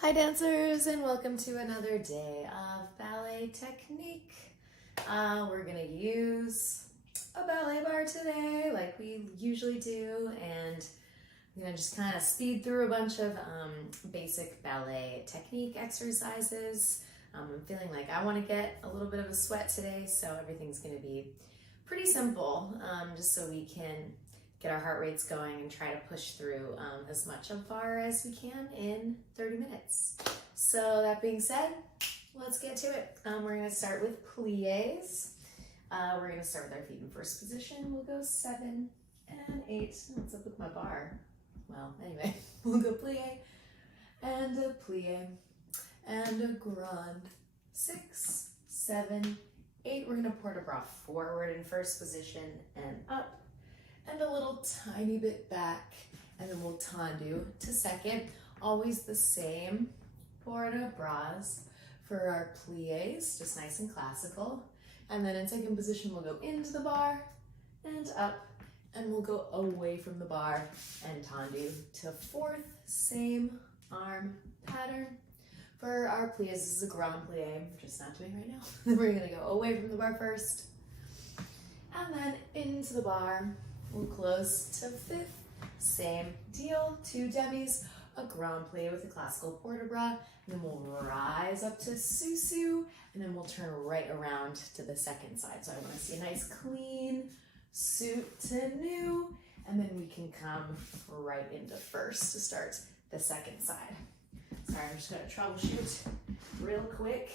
Hi dancers, and welcome to another day of Ballet Technique. We're gonna use a ballet bar today like we usually do, and I'm gonna just kind of speed through a bunch of basic ballet technique exercises. I'm feeling like I want to get a little bit of a sweat today, so everything's gonna be pretty simple, just so we can get our heart rates going and try to push through as much of far as we can in 30 minutes. So that being said, let's get to it. We're gonna start with plies. We're gonna start with our feet in first position. We'll go 7 and 8. What's up with my bar? Well, anyway, we'll go plie and a plie and a grand. 6, 7, 8. We're gonna port de bras forward in first position and up, and a little tiny bit back, and then we'll tendu to second. Always the same port de bras for our plies, just nice and classical. And then in second position, we'll go into the bar and up, and we'll go away from the bar and tendu to fourth, same arm pattern. For our plies, this is a grand plie, we're just not doing right now. We're gonna go away from the bar first, and then into the bar. We'll close to fifth, same deal, 2 demis, a grand plie with a classical port de bras, and then we'll rise up to sous-sus, and then we'll turn right around to the second side. So I want to see a nice clean suit to new, and then we can come right into first to start the second side. Sorry, I'm just going to troubleshoot real quick.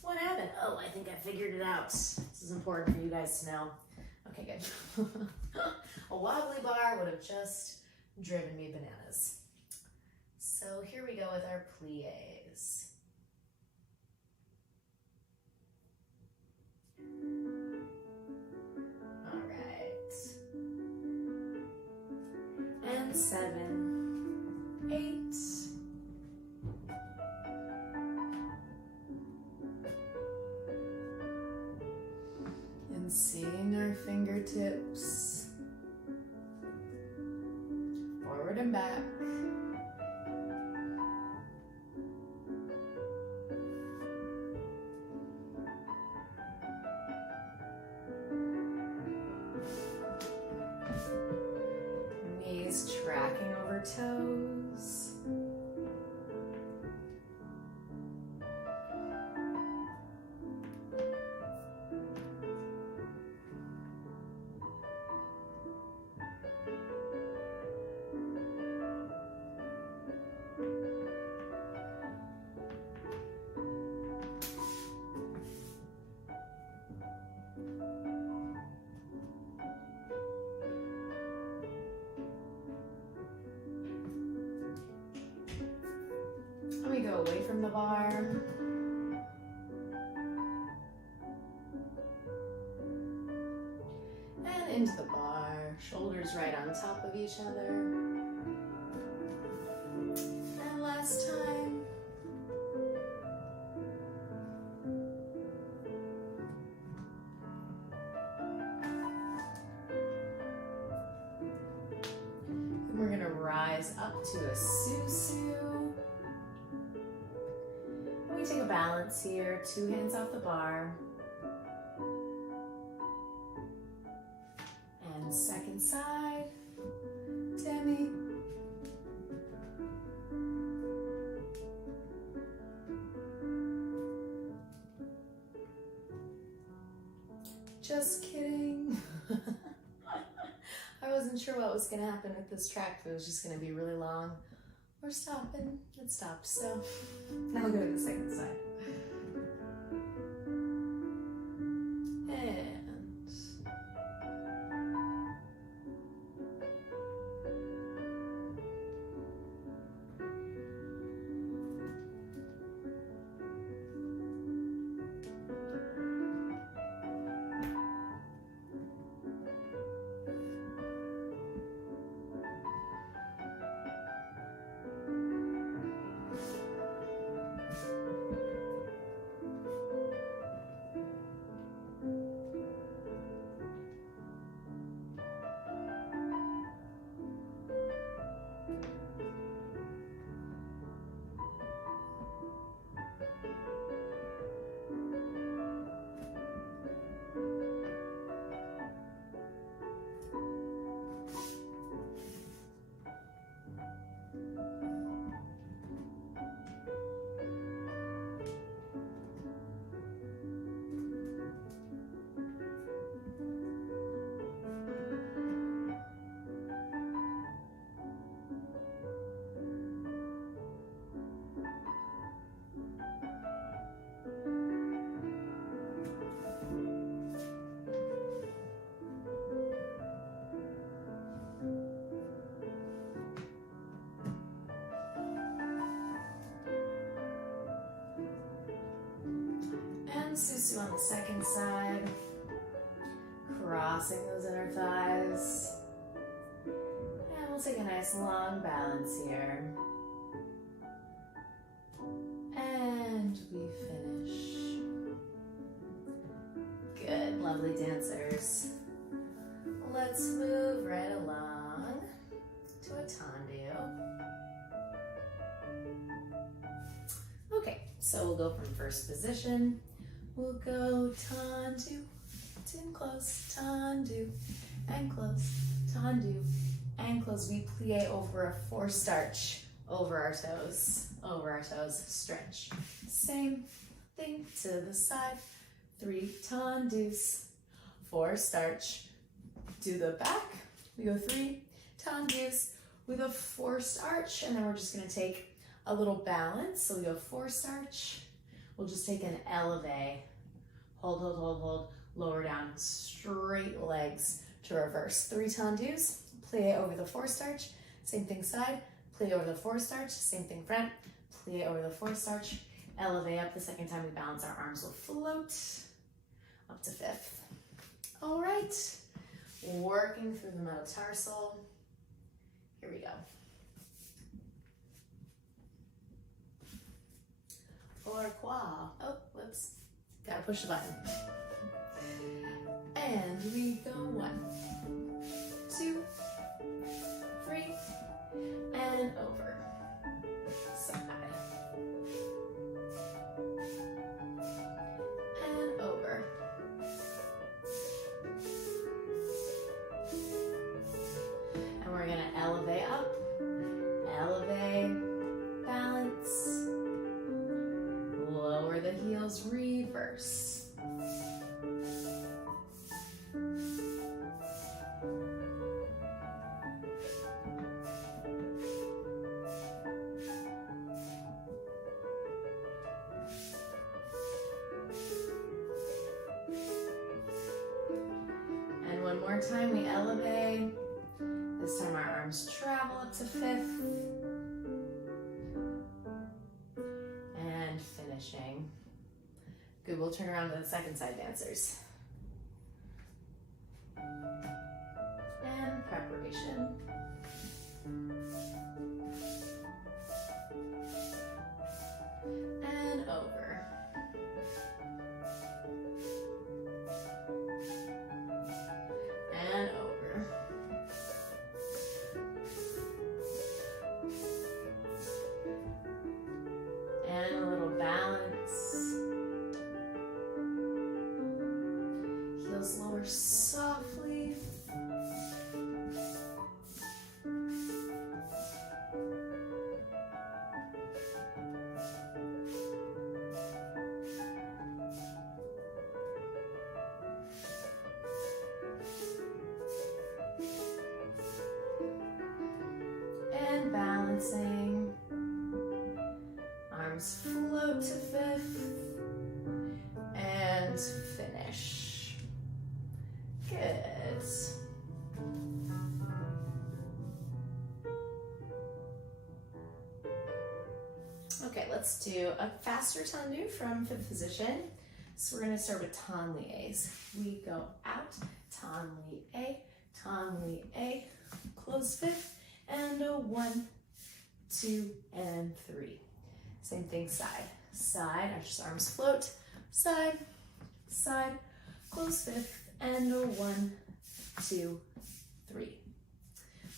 What happened? Oh, I think I figured it out. This is important for you guys to know. Okay, good. A wobbly bar would have just driven me bananas. So here we go with our plies. All right. And 7, 8. And seeing our fingertips forward and back. Knees tracking over toes. And we go away from the bar. And into the bar, shoulders right on top of each other. And last time. And we're gonna rise up to a sous-sus. We take a balance here, 2 hands off the bar. And second side, demi. Just kidding. I wasn't sure what was gonna happen with this track, if it was just gonna be really long. We're stopping. It stopped, so now we'll go to the second side. And susu on the second side. Crossing those inner thighs. And we'll take a nice long balance here. And we finish. Good, lovely dancers. Let's move right along to a tendu. Okay, so we'll go from first position. We'll go tendu, and close, tendu, and close, tendu, and close. We plie over a forced arch, over our toes, stretch. Same thing to the side. 3 tendus, forced arch. Do the back. We go 3 tendus with a forced arch, and then we're just gonna take a little balance. So we go forced arch. We'll just take an elevate. Hold, hold, hold, hold. Lower down, straight legs to reverse. 3 tendus, plie over the forced arch. Same thing side, plie over the forced arch. Same thing front, plie over the forced arch. Elevate up. The second time we balance, our arms will float up to 5th. All right, working through the metatarsal. Here we go. Pourquoi? Oh, whoops. Gotta push the button. And we go 1, 2, 3, and over. Side. And over. And we're gonna elevate up, elevate, balance, lower the heels, reverse. And one more time, we elevate. This time our arms travel up to 5th. And finishing. Good, we'll turn around to the second side, dancers. And preparation. And over. And over. And a little balance. Heels lower softly. And balancing. Arms float to 5th. And finish. Good. Okay, let's do a faster tendu from 5th position. So we're gonna start with tan liés. We go out, tan lié, close 5th, and a 1, 2, and 3. Same thing side, side, arms float, side, side, close 5th, and a 1, 2, 3.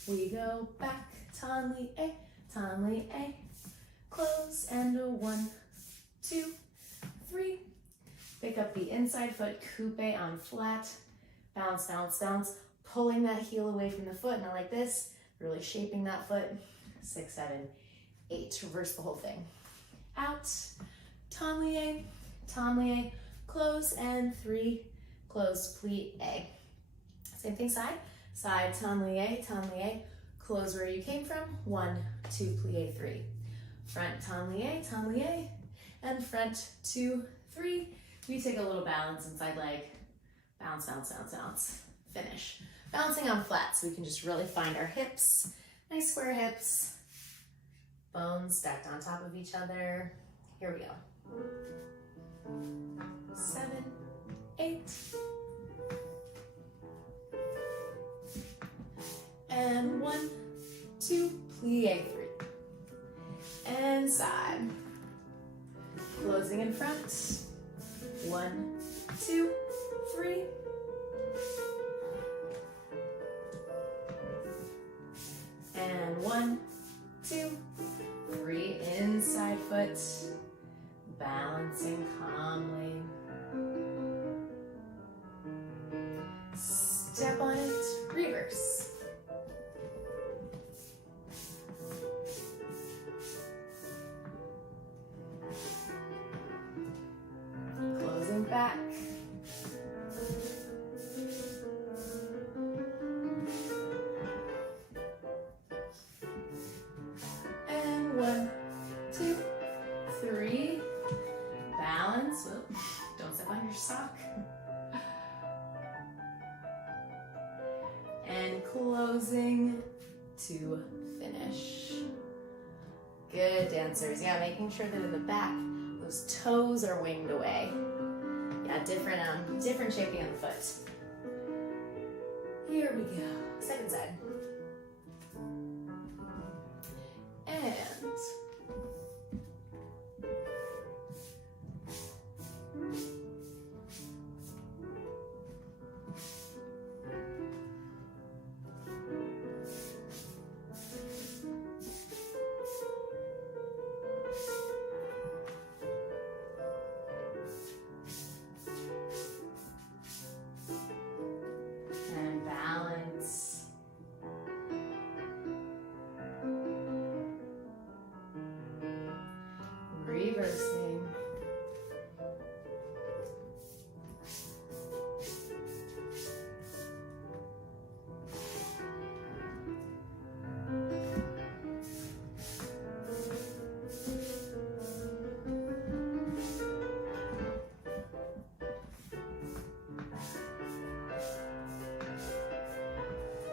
We go back, tan lié, close, and a 1, 2, 3. Pick up the inside foot, coupe on flat, bounce, bounce, bounce, pulling that heel away from the foot, not like this, really shaping that foot. 6, 7, 8, reverse the whole thing. Out, tan lié, close, and 3, close, plie. Same thing side, side, tan lié, close where you came from, 1, 2, plie, 3. Front, tan lié, and front, 2, 3. We take a little balance inside leg, bounce, bounce, bounce, bounce, finish. Bouncing on flat so we can just really find our hips, nice square hips, bones stacked on top of each other. Here we go. 7, 8. And 1, 2, plie 3. And side. Closing in front. 1, 2, 3. And 1, 2, 3. Inside foot. Balancing calmly. Step on it, reverse. Closing back. And 1, 2, 3. Balance. Whoop. Don't step on your sock. And closing to finish. Good, dancers. Yeah, making sure that in the back, those toes are winged away. Yeah, different shaping of the foot. Here we go. Second side. And balance. Reversing.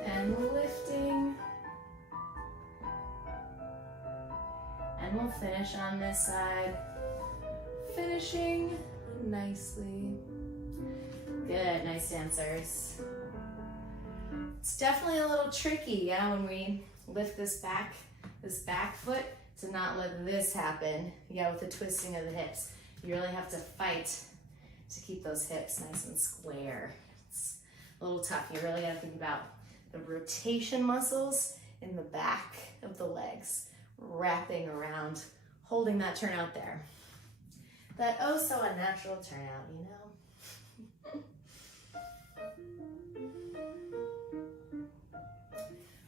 And lifting. And we'll finish on this side. Finishing nicely. Good, nice dancers. It's definitely a little tricky, yeah, when we lift this back foot to not let this happen. Yeah, with the twisting of the hips. You really have to fight to keep those hips nice and square. It's a little tough. You really gotta think about the rotation muscles in the back of the legs, wrapping around, holding that turnout there. That oh so unnatural turnout, you know?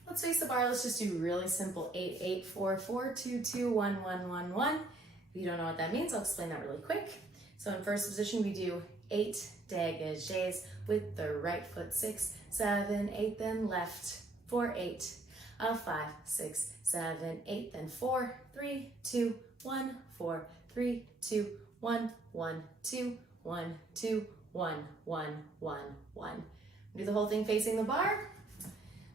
Let's face the bar, let's just do really simple 8, 8, 4, 4, 2, 2, 1, 1, 1, 1. If you don't know what that means, I'll explain that really quick. So in first position, we do 8 dégagés with the right foot, 6, 7, 8, then left, 4, 8, 5, 6, 7, 8, then 4, 3, 2, 1, 4, 3, 2, 1, 1, 2, 1, 2, 1, 1, 1, 1. Do the whole thing facing the bar.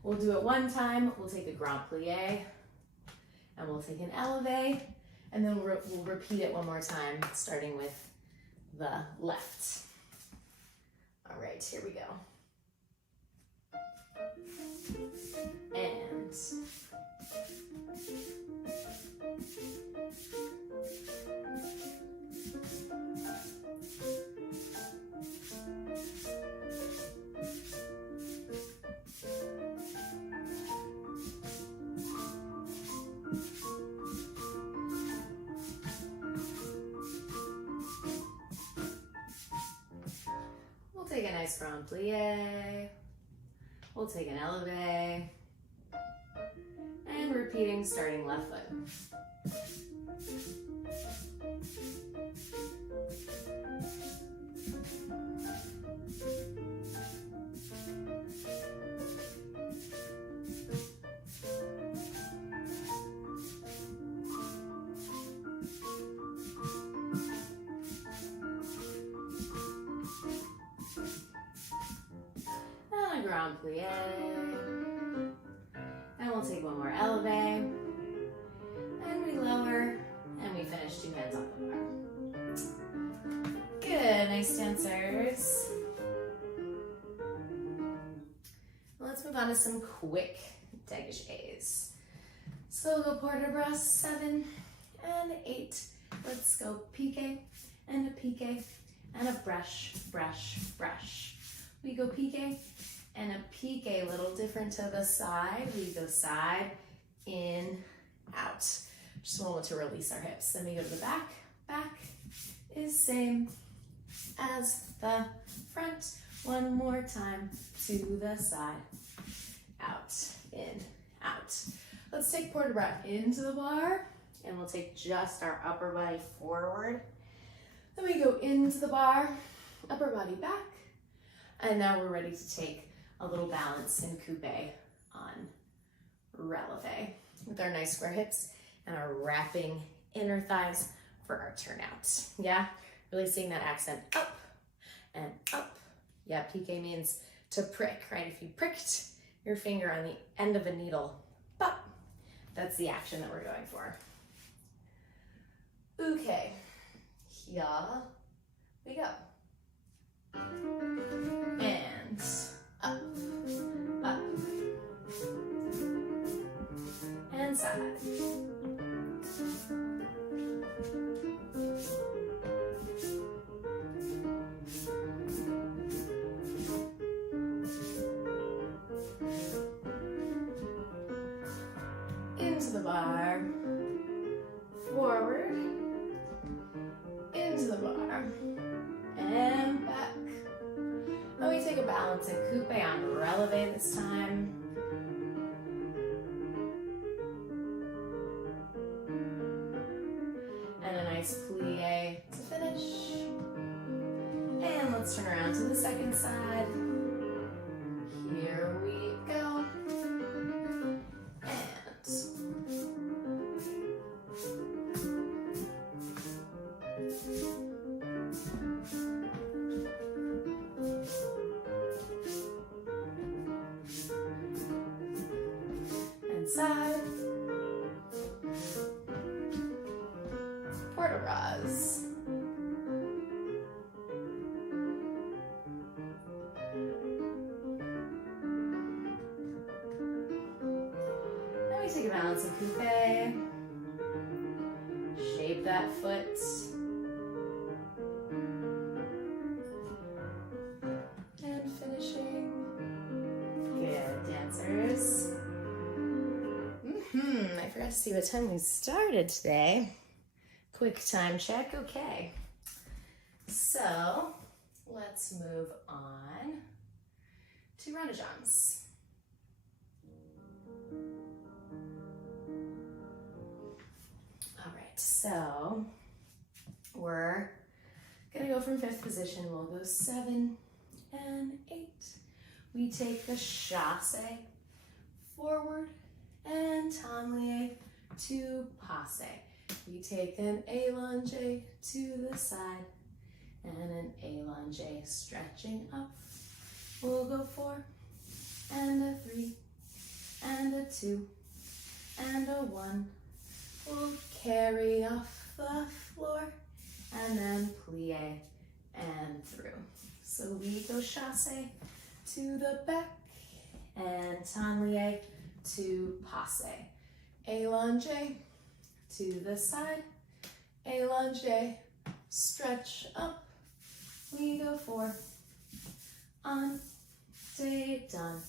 We'll do it one time. We'll take a grand plie, and we'll take an elevée, and then we'll repeat it one more time, starting with the left. All right, here we go. And we'll take a nice grand plie. We'll take an elevée. And repeating, starting left foot. And a grand plie. And we'll take one more elevée. And we lower, and we finish 2 hands off the bar. Good, nice nice, dancers. Let's move on to some quick dégagés. So we'll go port de bras 7 and 8. Let's go piqué and a piqué and a brush, brush, brush. We go piqué and a piqué, a little different to the side. We go side, in, out. Just a moment to release our hips. Then we go to the back. Back is same as the front. One more time to the side. Out, in, out. Let's take port de bras into the bar, and we'll take just our upper body forward. Then we go into the bar, upper body back, and now we're ready to take a little balance in coupe on releve with our nice square hips and our wrapping inner thighs for our turnout. Yeah, really seeing that accent up and up. Yeah, piqué means to prick, right? If you pricked your finger on the end of a needle, pop. That's the action that we're going for. Okay, here we go. And up, up, and side. Into the bar, forward, into the bar, and back. Then we take a balance in coupe on releve this time. And a nice plie to finish. And let's turn around to the second side. Here we go. Side, port de bras, then we take a balance in coupe, shape that foot, and finishing. Good, dancers. I forgot to see what time we started today. Quick time check, okay. So, let's move on to renajams. All right, so we're gonna go from 5th position. We'll go 7 and 8. We take the chasse forward, and tanlier to passe. We take an allongé to the side and an allongé stretching up. We'll go 4 and a 3 and a 2 and a 1. We'll carry off the floor and then plie and through. So we go chasse to the back and tanlier to passe, allongé to the side, allongé, stretch up, we go 4, on, day, done,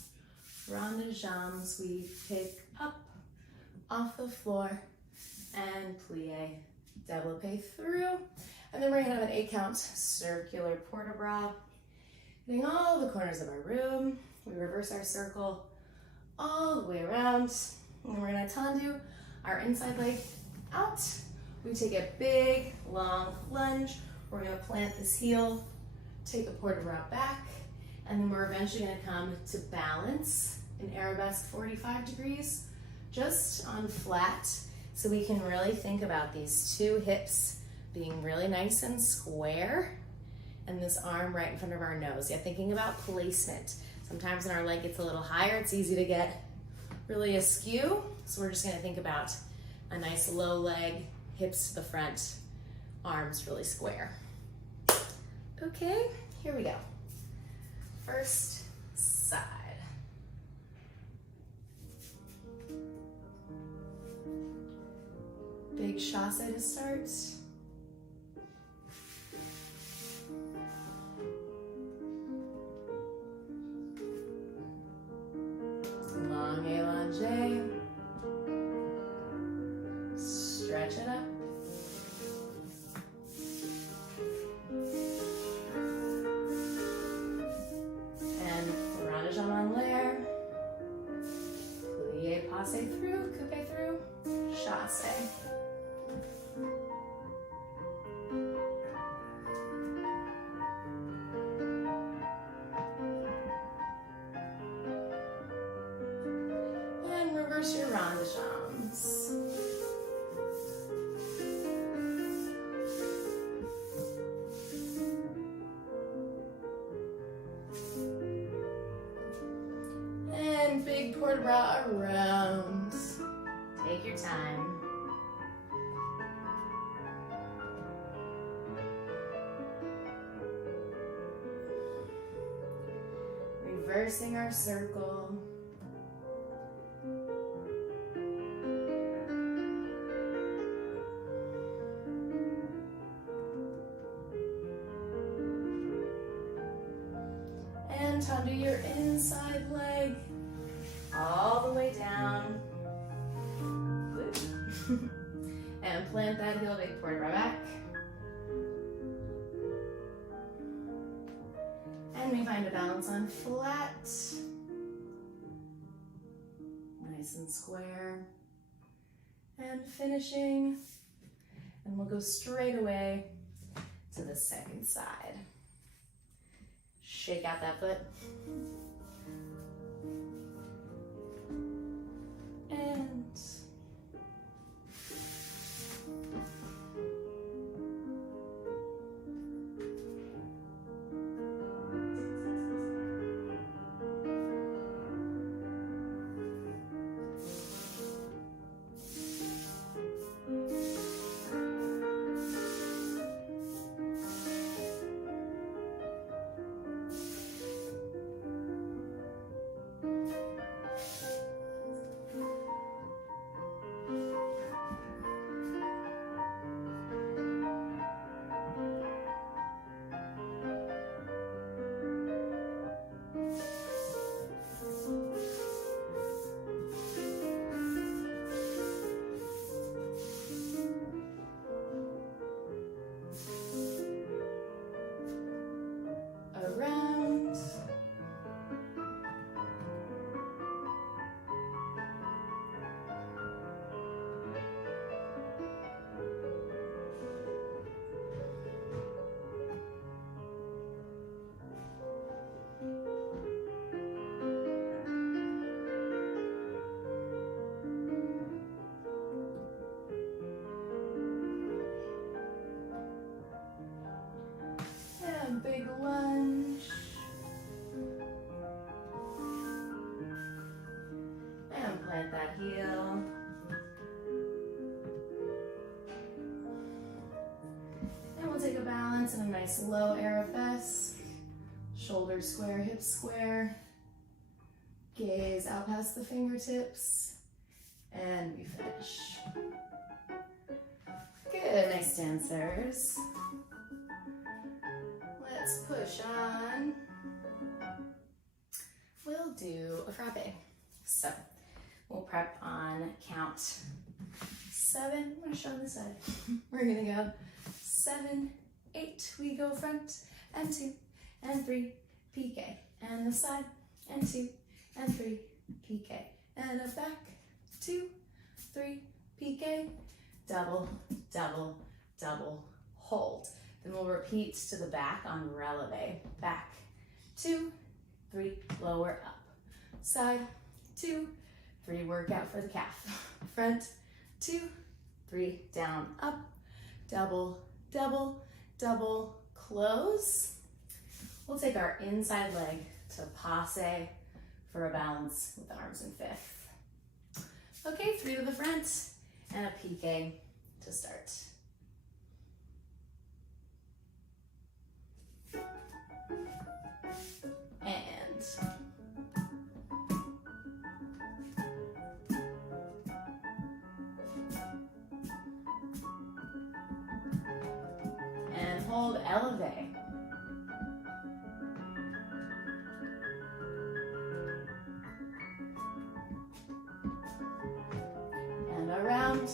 rond de jambes, we pick up off the floor and plie, développé through, and then we're gonna have an 8 count circular port de bras, hitting all the corners of our room. We reverse our circle all the way around, and then we're gonna tendu our inside leg out. We take a big, long lunge. We're gonna plant this heel, take a port de bras back, and then we're eventually gonna come to balance in arabesque 45 degrees, just on flat, so we can really think about these 2 hips being really nice and square, and this arm right in front of our nose. Yeah, thinking about placement. Sometimes when our leg gets a little higher, it's easy to get really askew. So we're just gonna think about a nice low leg, hips to the front, arms really square. Okay, here we go. First side. Big chasse to start. Long élanger. Stretch it up. And rond de jambe en l'air. Plie, passe through, coupe through, chasse. And reverse your rond de jambes. And big port de bras around. Take your time. Reversing our circle. And undo your inside leg all the way down. And plant that heel, big port de bras back. And we find a balance on flat. Nice and square. And finishing. And we'll go straight away to the second side. Shake out that foot. And around. And big lunge. And plant that heel. And we'll take a balance in a nice low arabesque. Shoulders square, hips square. Gaze out past the fingertips. And we finish. Good, nice dancers. Let's push on. We'll do a frappe. So we'll prep on count 7. I'm gonna show on this side. We're gonna go 7, 8. We go front and 2 and 3, piqué. And the side and 2 and 3, piqué. And a back, 2, 3, piqué. Double, double, double, hold. Then we'll repeat to the back on releve. Back, 2, 3, lower, up. Side, 2, 3, workout for the calf. Front, 2, 3, down, up. Double, double, double, close. We'll take our inside leg to passe for a balance with the arms in fifth. Okay, 3 to the front and a piqué to start. elevate. And around.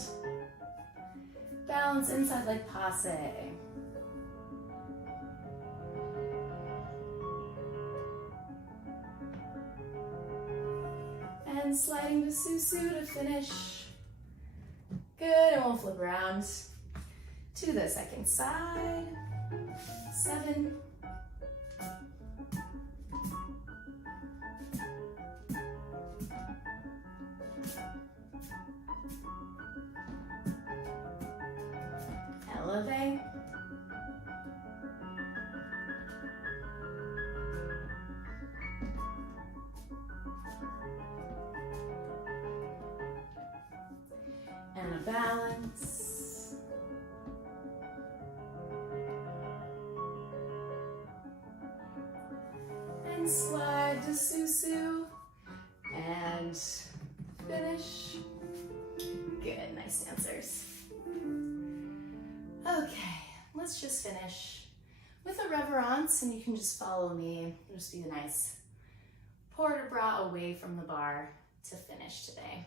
Balance inside leg passe. And sliding to susu to finish. Good, and we'll flip around to the second side. 7. Elevate. And a balance. And slide to susu. And finish. Good, nice dancers. Okay, let's just finish with a reverence, and you can just follow me. It'll just be a nice port de bras away from the bar to finish today.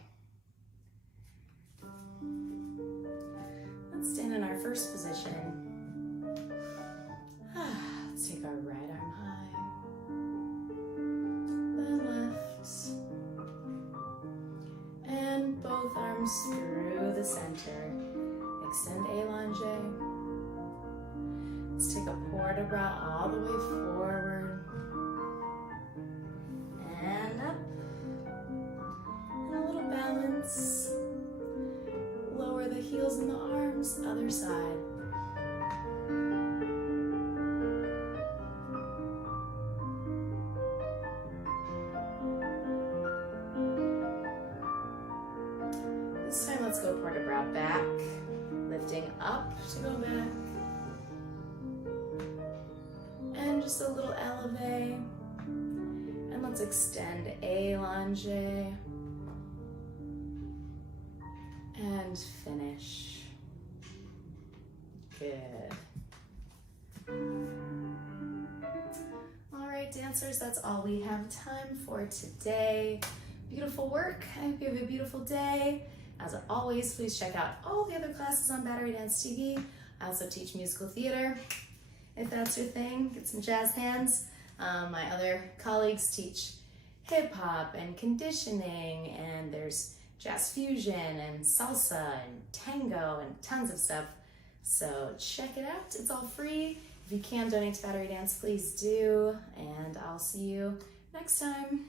Let's stand in our first position. Let's take our right arm high, then left, and both arms through the center. Extend allongé. Let's take a port de bras all the way forward and up, and a little balance. Lower the heels and the arms, other side. This time let's go port de bras back, lifting up to go back. And just a little elevate. And let's extend allongé. And finish. Good. All right, dancers, that's all we have time for today. Beautiful work. I hope you have a beautiful day. As always, please check out all the other classes on Battery Dance TV. I also teach musical theater. If that's your thing, get some jazz hands. My other colleagues teach hip hop and conditioning, and there's jazz fusion and salsa and tango and tons of stuff. So check it out. It's all free. If you can donate to Battery Dance, please do. And I'll see you next time.